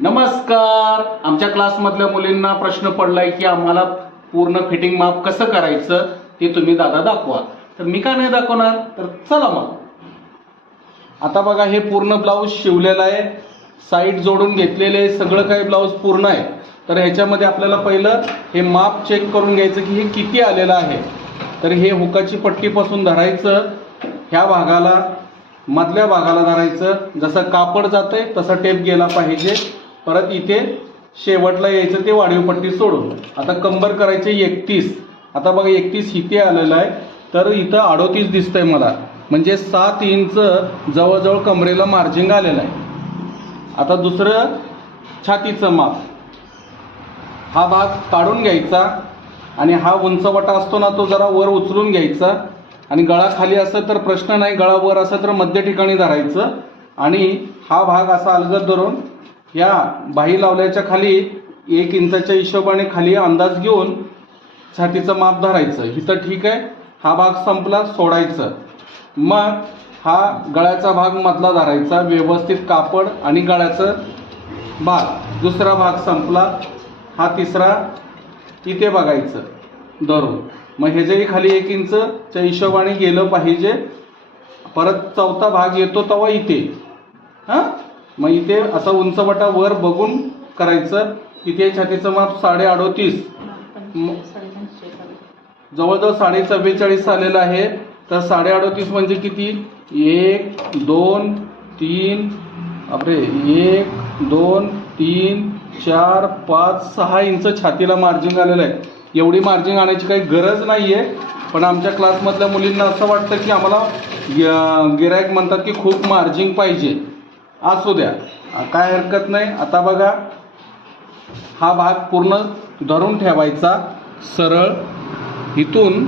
नमस्कार. आमच्या क्लासमधल्या मुलींना प्रश्न पडलाय की आम्हाला पूर्ण फिटिंग माप कसं करायचं ते तुम्ही दादा दाखवा. तर मी का नाही दाखवणार, तर चला मग. आता बघा, हे पूर्ण ब्लाऊज शिवलेलं आहे, साईड जोडून घेतलेले आहे, सगळं काही ब्लाऊज पूर्ण आहे. तर ह्याच्यामध्ये आपल्याला पहिलं हे माप चेक करून घ्यायचं की हे किती आलेलं आहे. तर हे हुकाची पट्टीपासून धरायचं, ह्या भागाला मधल्या भागाला धरायचं, जसं कापड जातंय तसा टेप गेला पाहिजे. परत इथे शेवटला यायचं ते वाढीव पट्टी सोडून. आता कंबर करायचे 31. आता बघा 31 इथे आलेलं आहे, तर इथं 38 दिसतंय मला, म्हणजे 7 इंच जवळजवळ कमरेला मार्जिंग आलेलं आहे. आता दुसरं छातीचं माप, हा भाग काढून घ्यायचा आणि हा उंचवटा असतो ना तो जरा वर उचलून घ्यायचा आणि गळा खाली असेल तर प्रश्न नाही, गळा वर असेल तर मध्य ठिकाणी धरायचं आणि हा भाग असा अलगद धरून या बाही लावल्याच्या खाली 1 इंचाच्या हिशोबाने खाली अंदाज घेऊन छातीचं माप धरायचं. इथं ठीक आहे, हा भाग संपला, सोडायचं. मग हा गळ्याचा भाग मधला धरायचा, व्यवस्थित कापड आणि गळ्याचं भाग. दुसरा भाग संपला, हा तिसरा इथे बघायचं धरून. मग ह्याच्याही खाली 1 इंचच्या हिशोबाने गेलं पाहिजे. परत चौथा भाग येतो तेव्हा इथे, मग इथे असा उंचवटा वर बघून करायचं. इथे छातीचं माप 38.5, जवळजवळ 44.5 आलेलं आहे. तर 38.5 म्हणजे किती? 1 2 3 आपले 1 2 3 4 5 6 इंच छातीला मार्जिंग आलेलं आहे. एवढी मार्जिंग आणायची काही गरज नाही आहे, पण आमच्या क्लासमधल्या मुलींना असं वाटतं की आम्हाला गिरायक म्हणतात की खूप मार्जिंग पाहिजे. असू द्या, काय हरकत नाही. आता बघा, हा भाग पूर्ण धरून ठेवायचा सरळ. इथून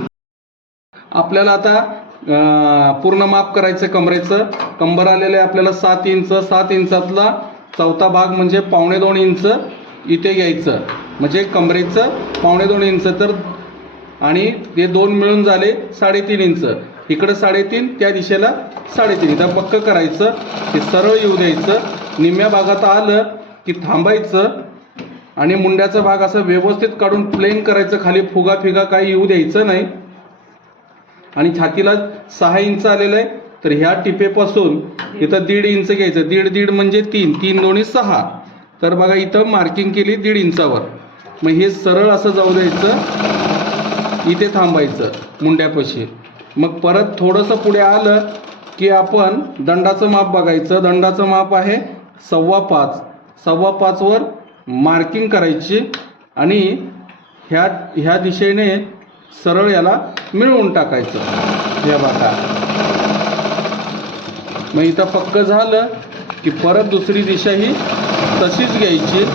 आपल्याला आता पूर्ण माप करायचं कमरेचं. कंबर आलेलं आहे आपल्याला 7 इंच. 7 इंचातला चौथा भाग म्हणजे 2.25 इंच इथे घ्यायचं, म्हणजे कमरेचं 2.25 इंच. तर आणि ते 2 मिळून झाले 3.5 इंच. इकडं 3.5, त्या दिशेला 3.5. इथं पक्क करायचं, ते सरळ येऊ द्यायचं. निम्म्या भागात आलं की थांबायचं आणि मुंड्याचा भाग असं व्यवस्थित काढून प्लेन करायचं. खाली फुगा फिगा काही येऊ द्यायचं नाही. आणि छातीला 6 इंच आलेलं आहे, तर ह्या टिपेपासून इथं 1.5 इंच घ्यायचं. 1.5 म्हणजे 3 3 दोन्ही 6. तर बघा इथं मार्किंग केली 1.5 इंचावर. मग हे सरळ असं जाऊ द्यायचं, इथे थांबायचं मुंड्यापाशी. मग परत थोडंसं पुढे आलं की आपण दंडाचं माप बघायचं. दंडाचं माप आहे 5.25. 5.25 वर मार्किंग करायची आणि ह्या दिशेने सरळ याला मिळवून टाकायचं. हे बघा, मग इथं पक्क झालं की परत दुसरी दिशा ही तशीच घ्यायची.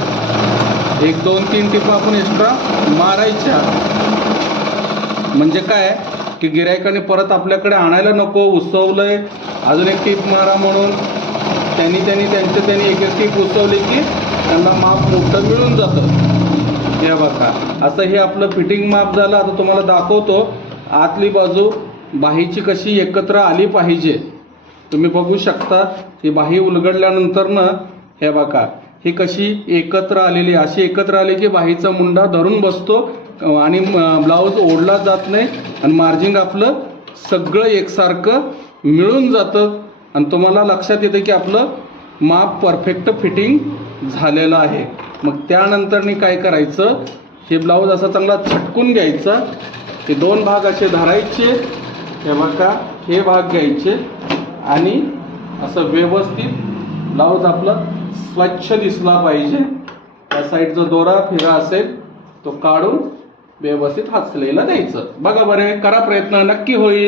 1 2 3 टिपा आपण एक्स्ट्रा मारायच्या. म्हणजे काय की गिरायकाने परत आपल्याकडे आणायला नको, उसवलंय अजून एक टीप मारा म्हणून. त्यांनी एक टीप उसवली की त्यांना माप मोठं मिळून जातं. हे बघा, असं हे आपलं फिटिंग माप झालं. आता तुम्हाला दाखवतो आतली बाजू बाहीची कशी एकत्र आली पाहिजे. तुम्ही बघू शकता, ही बाही उलगडल्यानंतर ना हे बघा ही कशी एकत्र आलेली. अशी एकत्र आली की बाहीचा मुंडा धरून बसतो आणि ब्लाऊज ओढला जात नाही आणि मार्जिंग आपलं सगळं एकसारखं मिळून जातं आणि तुम्हाला लक्षात येतं की आपलं माप परफेक्ट फिटिंग झालेलं आहे. मग त्यानंतरनी काय करायचं, हे ब्लाऊज असा चांगला झटकून घ्यायचा. हे 2 भाग असे धरायचे. हे बघा, हे भाग घ्यायचे आणि असं व्यवस्थित ब्लाऊज आपला स्वच्छ दिसला पाहिजे. त्या साईडचा दोरा फिरा असेल तो काढून व्यवस्थित हातलेला द्यायचं. बघा बरे, करा प्रयत्न, नक्की होईल.